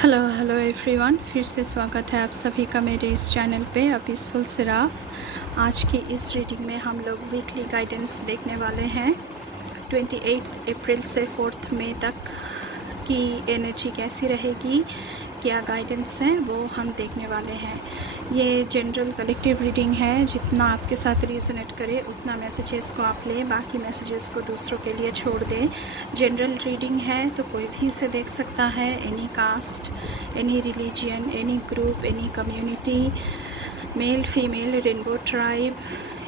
Hello everyone, फिर से स्वागत है आप सभी का मेरे इस चैनल पे अ पीसफुल सिराफ। आज की इस रीडिंग में हम लोग वीकली गाइडेंस देखने वाले हैं। 28 अप्रैल से 4 मई तक की एनर्जी कैसी रहेगी, क्या गाइडेंस है वो हम देखने वाले हैं। ये जनरल कलेक्टिव रीडिंग है, जितना आपके साथ रीजनेट करे उतना मैसेजेस को आप लें, बाकी मैसेजेस को दूसरों के लिए छोड़ दें। जनरल रीडिंग है तो कोई भी इसे देख सकता है, any caste, any religion, any group, any community, male female, rainbow tribe,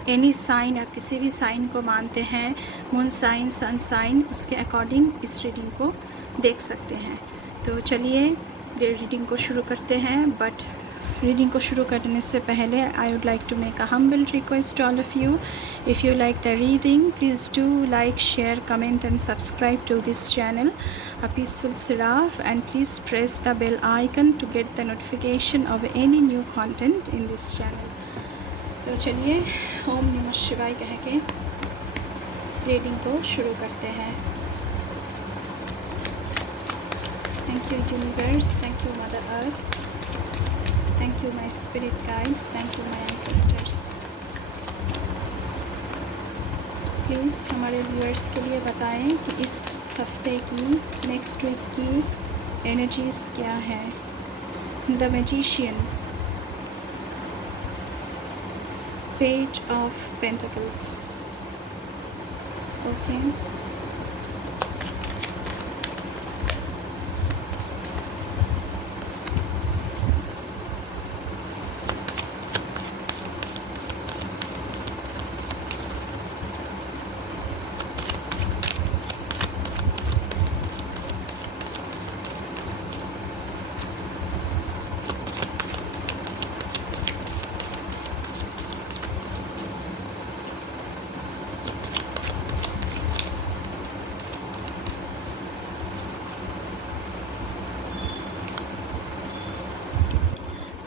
any sign, आप किसी भी साइन को मानते हैं, मून साइन, सन साइन, उसके अकॉर्डिंग इस रीडिंग को देख सकते हैं। तो चलिए रीडिंग को शुरू करते हैं। बट रीडिंग को शुरू करने से पहले I would like to make a humble request all of you, if you like the reading, please do like, share, comment and subscribe to this channel A Peaceful Siraf, and please press the bell icon to get the notification of any new content in this channel। तो चलिए ओम नमः शिवाय कह के reading को शुरू करते हैं। Thank you universe, thank you mother earth, thank you my spirit guides, thank you my ancestors. Please हमारे व्यूअर्स के लिए बताएं कि इस हफ्ते की, नेक्स्ट वीक की एनर्जीज़ क्या है। The magician, page of pentacles. Okay,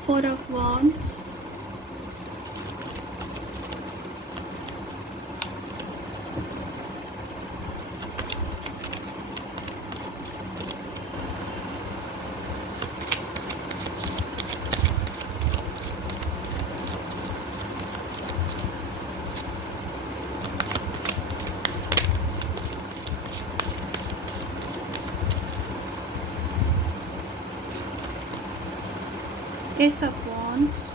Four of Wands, Ace of Wands,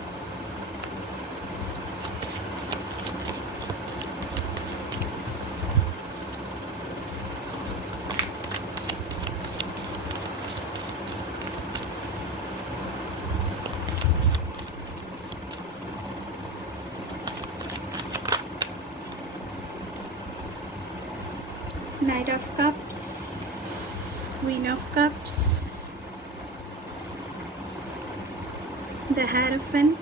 Knight of Cups, Queen of Cups, the Hierophant,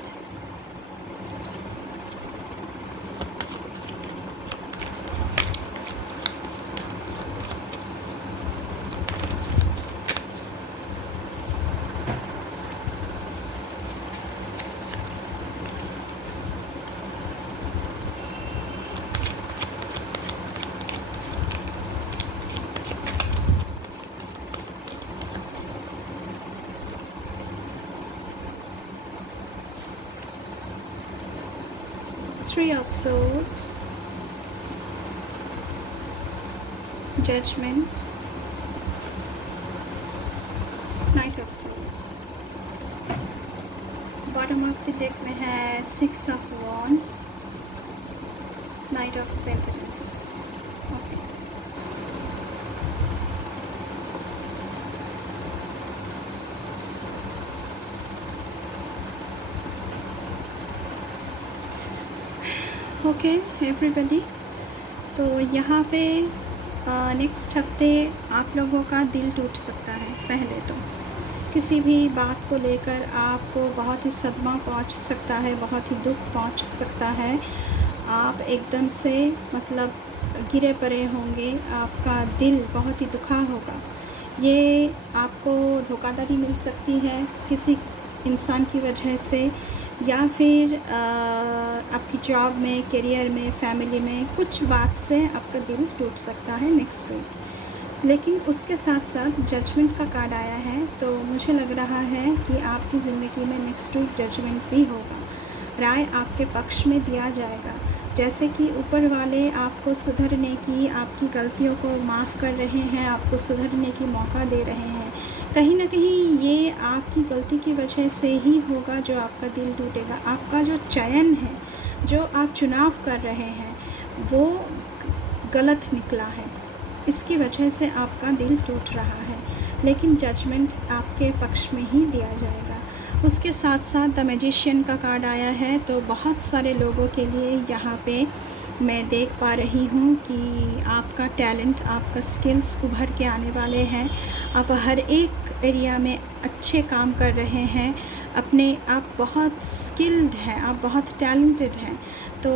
Three of Swords, Judgment, Knight of Swords। Bottom of the deck में है Six of Wands, Knight of Pentacles। Okay, okay everybody. तो यहाँ पे next हफ्ते आप लोगों का दिल टूट सकता है। पहले तो किसी भी बात को लेकर आपको बहुत ही सदमा पहुँच सकता है, बहुत ही दुख पहुँच सकता है। आप एकदम से मतलब गिरे पड़े होंगे, आपका दिल बहुत ही दुखा होगा। ये आपको धोखाधड़ी मिल सकती है किसी इंसान की वजह से, या फिर आपकी जॉब में, करियर में, फैमिली में कुछ बात से आपका दिल टूट सकता है नेक्स्ट वीक। लेकिन उसके साथ साथ जजमेंट का कार्ड आया है, तो मुझे लग रहा है कि आपकी ज़िंदगी में नेक्स्ट वीक जजमेंट भी होगा। राय आपके पक्ष में दिया जाएगा, जैसे कि ऊपर वाले आपको सुधरने की, आपकी गलतियों को माफ़ कर रहे हैं, आपको सुधरने की मौका दे रहे हैं। कहीं ना कहीं ये आपकी गलती की वजह से ही होगा जो आपका दिल टूटेगा। आपका जो चयन है, जो आप चुनाव कर रहे हैं, वो गलत निकला है, इसकी वजह से आपका दिल टूट रहा है। लेकिन जजमेंट आपके पक्ष में ही दिया जाएगा। उसके साथ साथ द मैजिशियन का कार्ड आया है, तो बहुत सारे लोगों के लिए यहाँ पे मैं देख पा रही हूँ कि आपका टैलेंट, आपका स्किल्स उभर के आने वाले हैं। आप हर एक एरिया में अच्छे काम कर रहे हैं, आप बहुत स्किल्ड हैं, आप बहुत टैलेंटेड हैं। तो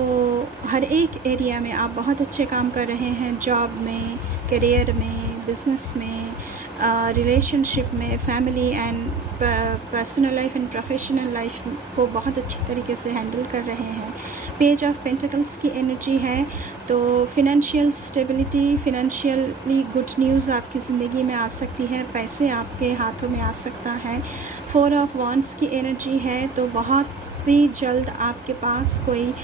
हर एक एरिया में आप बहुत अच्छे काम कर रहे हैं, जॉब में, करियर में, बिज़नेस में, रिलेशनशिप में, family and personal life and professional life को बहुत अच्छी तरीके से हैंडल कर रहे हैं। पेज ऑफ पेंटिकल्स की एनर्जी है, तो financial stability, financially good news आपकी ज़िंदगी में आ सकती है, पैसे आपके हाथों में आ सकता है। 4 ऑफ वॉन्ड्स की एनर्जी है, तो बहुत ही जल्द आपके पास कोई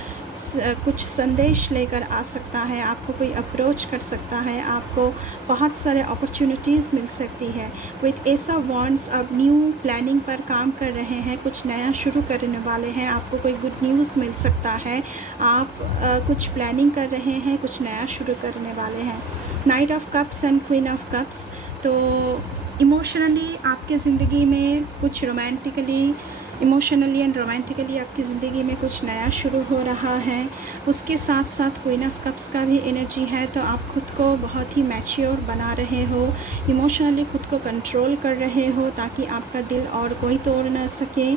कुछ संदेश लेकर आ सकता है, आपको कोई अप्रोच कर सकता है, आपको बहुत सारे अपॉर्चुनिटीज़ मिल सकती है। विथ एस ऑफ वॉन्ड्स अब न्यू प्लानिंग पर काम कर रहे हैं, कुछ नया शुरू करने वाले हैं, आपको कोई गुड न्यूज़ मिल सकता है। आप कुछ प्लानिंग कर रहे हैं, कुछ नया शुरू करने वाले हैं। Night of cups and queen of cups, तो इमोशनली आपके ज़िंदगी में कुछ इमोशनली एंड रोमांटिकली आपकी ज़िंदगी में कुछ नया शुरू हो रहा है। उसके साथ साथ क्वीन ऑफ कप्स का भी एनर्जी है, तो आप खुद को बहुत ही मैच्योर बना रहे हो, इमोशनली खुद को कंट्रोल कर रहे हो ताकि आपका दिल और कोई तोड़ ना सके,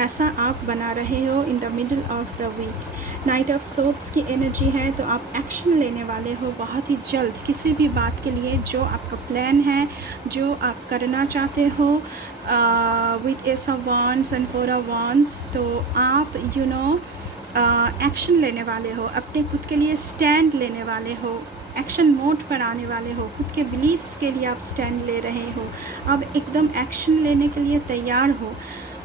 ऐसा आप बना रहे हो in the middle of the week. Knight of swords की एनर्जी है, तो आप एक्शन लेने वाले हो बहुत ही जल्द किसी भी बात के लिए, जो आपका प्लान है, जो आप करना चाहते हो। With S of wands and 4 of wands, तो आप एक्शन लेने वाले हो, अपने खुद के लिए स्टैंड लेने वाले हो, एक्शन मोड पर आने वाले हो, खुद के बिलीव्स के लिए आप स्टैंड ले रहे हो, अब एकदम एक्शन लेने के लिए तैयार हो।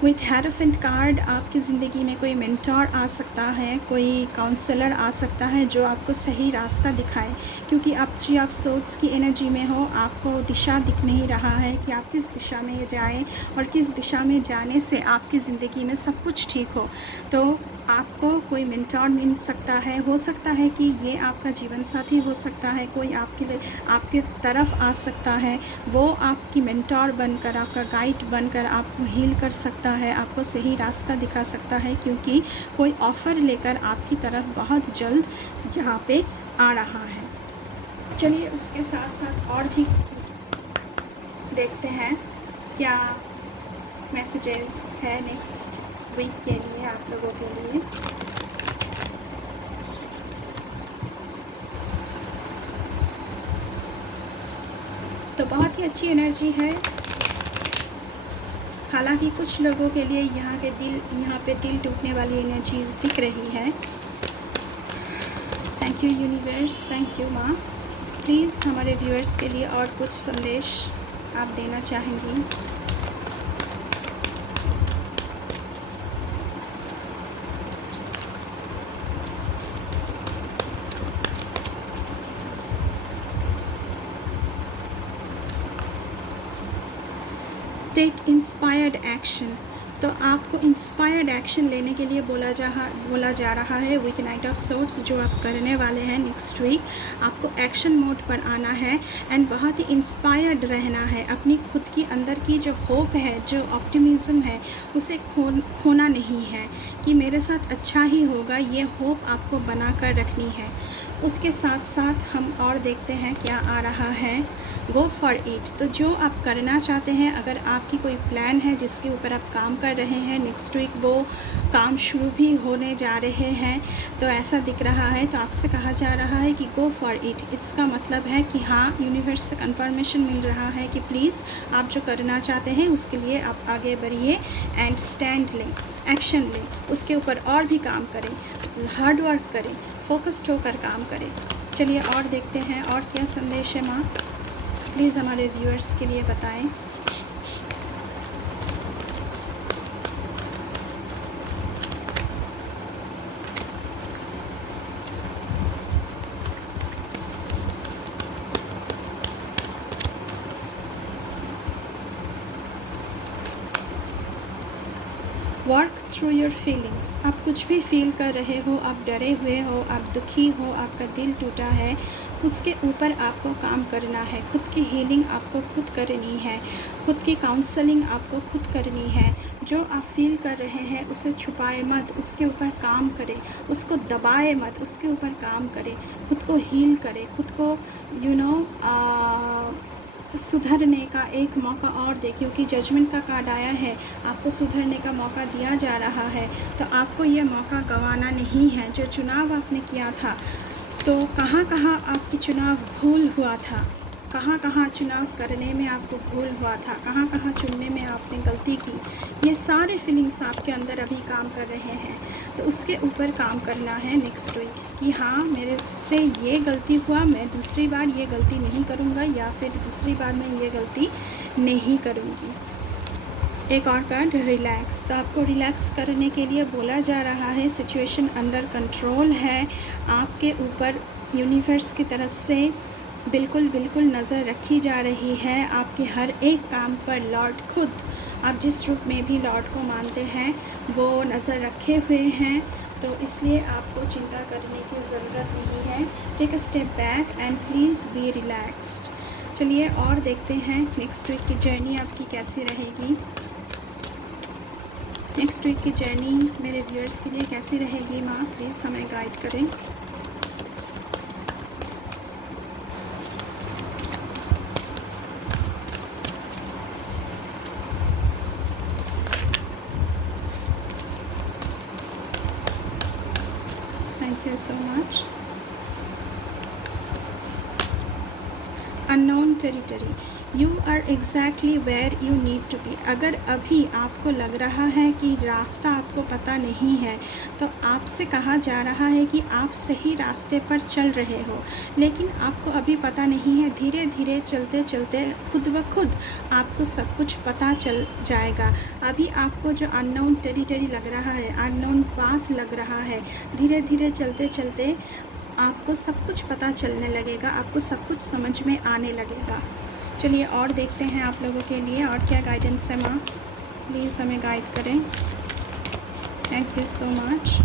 विथ हेरोफेंट कार्ड, आपकी ज़िंदगी में कोई मेंटोर आ सकता है, कोई काउंसलर आ सकता है जो आपको सही रास्ता दिखाए, क्योंकि आप 3 ऑफ सोर्ड्स की एनर्जी में हो, आपको दिशा दिख नहीं रहा है कि आप किस दिशा में जाएं और किस दिशा में जाने से आपकी ज़िंदगी में सब कुछ ठीक हो। तो आपको कोई मेंटोर मिल सकता है, हो सकता है कि ये आपका जीवन साथी हो सकता है, कोई आपके तरफ आ सकता है, वो आपकी मेंटोर बनकर, आपका गाइड बनकर आपको हील कर सकता है, आपको सही रास्ता दिखा सकता है, क्योंकि कोई ऑफ़र लेकर आपकी तरफ बहुत जल्द यहाँ पे आ रहा है। चलिए उसके साथ साथ और भी देखते हैं क्या मैसेजेस है नेक्स्ट वीक के लिए, आप लोगों के लिए। तो बहुत ही अच्छी एनर्जी है, हालांकि कुछ लोगों के लिए यहाँ पे दिल टूटने वाली एनर्जीज दिख रही है। Thank you universe, thank you माँ। प्लीज़ हमारे व्यूअर्स के लिए और कुछ संदेश आप देना चाहेंगी? टेक इंस्पायर्ड एक्शन, तो आपको इंस्पायर्ड एक्शन लेने के लिए बोला जा रहा है विथ नाइट ऑफ सोर्ड्स। जो आप करने वाले हैं नेक्स्ट वीक, आपको एक्शन मोड पर आना है एंड बहुत ही इंस्पायर्ड रहना है। अपनी खुद की अंदर की जो होप है, जो ऑप्टिमिज़म है, उसे खोना नहीं है कि मेरे साथ अच्छा ही होगा, ये होप आपको बना कर रखनी है। उसके साथ साथ हम और देखते हैं क्या आ रहा है। गो फॉर इट, तो जो आप करना चाहते हैं, अगर आपकी कोई प्लान है जिसके ऊपर आप काम कर रहे हैं, नेक्स्ट वीक वो काम शुरू भी होने जा रहे हैं, तो ऐसा दिख रहा है। तो आपसे कहा जा रहा है कि गो फॉर इट। इसका मतलब है कि हाँ, यूनिवर्स से कंफर्मेशन मिल रहा है कि प्लीज़ आप जो करना चाहते हैं उसके लिए आप आगे बढ़िए एंड स्टैंड लें, एक्शन लें, उसके ऊपर और भी काम करें, हार्ड वर्क करें, फोकस्ड होकर काम करें। चलिए और देखते हैं और क्या संदेश है माँ प्लीज़ हमारे व्यूअर्स के लिए बताएं। Work through your feelings. आप कुछ भी फील कर रहे हो, आप डरे हुए हो, आप दुखी हो, आपका दिल टूटा है, उसके ऊपर आपको काम करना है। खुद की हीलिंग आपको खुद करनी है, खुद की काउंसलिंग आपको खुद करनी है। जो आप फील कर रहे हैं उसे छुपाए मत, उसके ऊपर काम करें, उसको दबाए मत, उसके ऊपर काम करें, खुद को हील करें, खुद को सुधरने का एक मौका और दे, क्योंकि जजमेंट का कार्ड आया है, आपको सुधरने का मौका दिया जा रहा है। तो आपको ये मौका गंवाना नहीं है। जो चुनाव आपने किया था, तो कहाँ कहाँ आपकी चुनाव भूल हुआ था, कहाँ कहाँ चुनाव करने में आपको भूल हुआ था, कहाँ कहाँ चुनने में आपने गलती की, ये सारे फीलिंग्स आपके अंदर अभी काम कर रहे हैं। तो उसके ऊपर काम करना है नेक्स्ट वीक कि हाँ, मेरे से ये गलती हुआ, मैं दूसरी बार ये गलती नहीं करूँगा, या फिर दूसरी बार मैं ये गलती नहीं करूँगी। एक और कार्ड रिलैक्स। तो आपको रिलैक्स करने के लिए बोला जा रहा है, सिचुएशन अंडर कंट्रोल है, आपके ऊपर यूनिवर्स की तरफ से बिल्कुल नज़र रखी जा रही है। आपके हर एक काम पर लॉर्ड खुद, आप जिस रूप में भी लॉर्ड को मानते हैं, वो नज़र रखे हुए हैं। तो इसलिए आपको चिंता करने की ज़रूरत नहीं है। Take a step back and please be relaxed. चलिए और देखते हैं नेक्स्ट वीक की जर्नी आपकी कैसी रहेगी। नेक्स्ट वीक की जर्नी मेरे व्यूअर्स के लिए कैसी रहेगी। माँ प्लीज़ हमें गाइड करें। Thank you so much. Unknown territory. You are exactly where you need to be. अगर अभी आपको लग रहा है कि रास्ता आपको पता नहीं है, तो आपसे कहा जा रहा है कि आप सही रास्ते पर चल रहे हो, लेकिन आपको अभी पता नहीं है। धीरे धीरे चलते चलते खुद ब खुद आपको सब कुछ पता चल जाएगा। अभी आपको जो अननोन टेरिटरी लग रहा है, अननोन पाथ लग रहा है, धीरे धीरे चलते चलते आपको सब कुछ पता चलने लगेगा, आपको सब कुछ समझ में आने लगेगा। चलिए और देखते हैं आप लोगों के लिए और क्या गाइडेंस है। माँ प्लीज़ हमें गाइड करें। Thank you so much.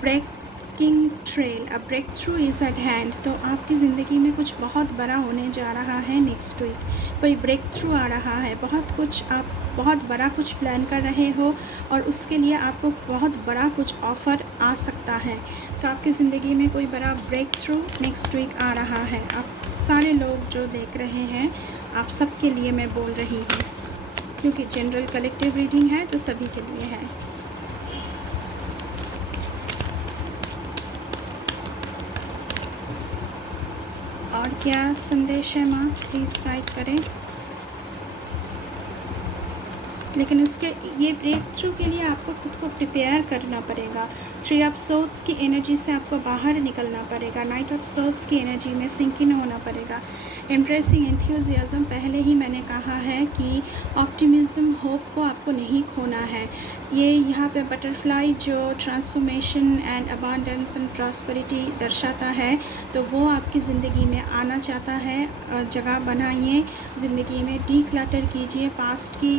Breaking trail, a break through is at hand. तो आपकी ज़िंदगी में कुछ बहुत बड़ा होने जा रहा है नेक्स्ट वीक। कोई ब्रेक थ्रू आ रहा है, बहुत कुछ, आप बहुत बड़ा कुछ प्लान कर रहे हो और उसके लिए आपको बहुत बड़ा कुछ ऑफ़र आ सकता है। तो आपकी ज़िंदगी में कोई बड़ा ब्रेक थ्रू नेक्स्ट वीक आ रहा है। आप सारे लोग जो देख रहे हैं, आप सबके लिए मैं बोल रही हूँ, क्योंकि जनरल कलेक्टिव रीडिंग है तो सभी के लिए है। और क्या संदेश है माँ प्लीज़ गाइड करें। लेकिन उसके ये ब्रेक थ्रू के लिए आपको खुद को प्रिपेयर करना पड़ेगा। 3 ऑफ सोर्ड्स की एनर्जी से आपको बाहर निकलना पड़ेगा। नाइट ऑफ सोर्ड्स की एनर्जी में सिंक इन होना पड़ेगा। एम्ब्रेसिंग एंथुसियाज्म, पहले ही मैंने कहा है कि ऑप्टिमिज्म, होप को आपको नहीं खोना है। ये यहाँ पे बटरफ्लाई जो transformation and abundance and prosperity दर्शाता है, तो वो आपकी ज़िंदगी में आना चाहता है। जगह बनाइए ज़िंदगी में, डीक्लटर कीजिए, पास्ट की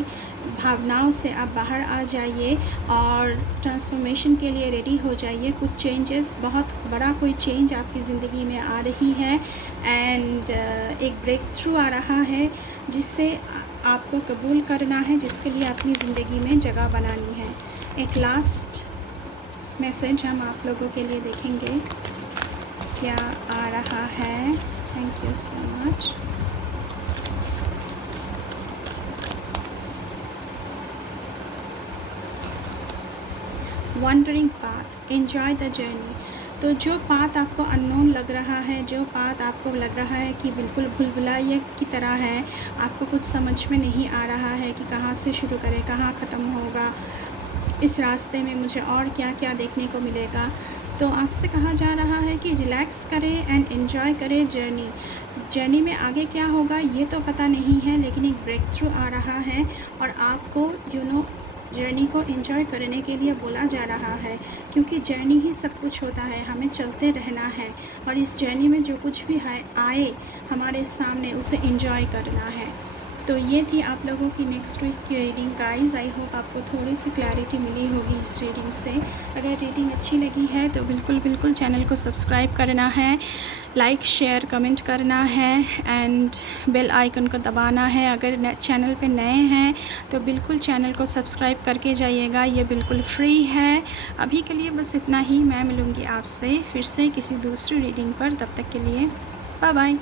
भावनाओं से आप बाहर आ जाइए और ट्रांसफॉर्मेशन के लिए रेडी हो जाइए। कुछ चेंजेस, बहुत बड़ा कोई चेंज आपकी ज़िंदगी में आ रही है एंड एक ब्रेक थ्रू आ रहा है जिससे आपको कबूल करना है, जिसके लिए अपनी ज़िंदगी में जगह बनानी है। एक लास्ट मैसेज हम आप लोगों के लिए देखेंगे क्या आ रहा है। Thank you so much. Wondering path, enjoy the journey. तो जो बात आपको अननोन लग रहा है, जो बात आपको लग रहा है कि बिल्कुल भूल-भुलैया की तरह है, आपको कुछ समझ में नहीं आ रहा है कि कहाँ से शुरू करें, कहाँ ख़त्म होगा, इस रास्ते में मुझे और क्या-क्या देखने को मिलेगा, तो आपसे कहा जा रहा है कि रिलैक्स करें एंड एन्जॉय करें जर्नी। जर्नी में आगे क्या होगा ये तो पता नहीं है, लेकिन एक ब्रेक थ्रू आ रहा है और आपको जर्नी को एंजॉय करने के लिए बोला जा रहा है, क्योंकि जर्नी ही सब कुछ होता है, हमें चलते रहना है और इस जर्नी में जो कुछ भी है आए हमारे सामने उसे एंजॉय करना है। तो ये थी आप लोगों की नेक्स्ट वीक की रीडिंग गाइस। आई होप आपको थोड़ी सी क्लैरिटी मिली होगी इस रीडिंग से। अगर रीडिंग अच्छी लगी है तो बिल्कुल चैनल को सब्सक्राइब करना है, लाइक शेयर कमेंट करना है एंड बेल आइकन को दबाना है। अगर चैनल पे नए हैं तो बिल्कुल चैनल को सब्सक्राइब करके जाइएगा, ये बिल्कुल फ्री है। अभी के लिए बस इतना ही। मैं मिलूँगी आपसे फिर से किसी दूसरी रीडिंग पर, तब तक के लिए बाय बाय।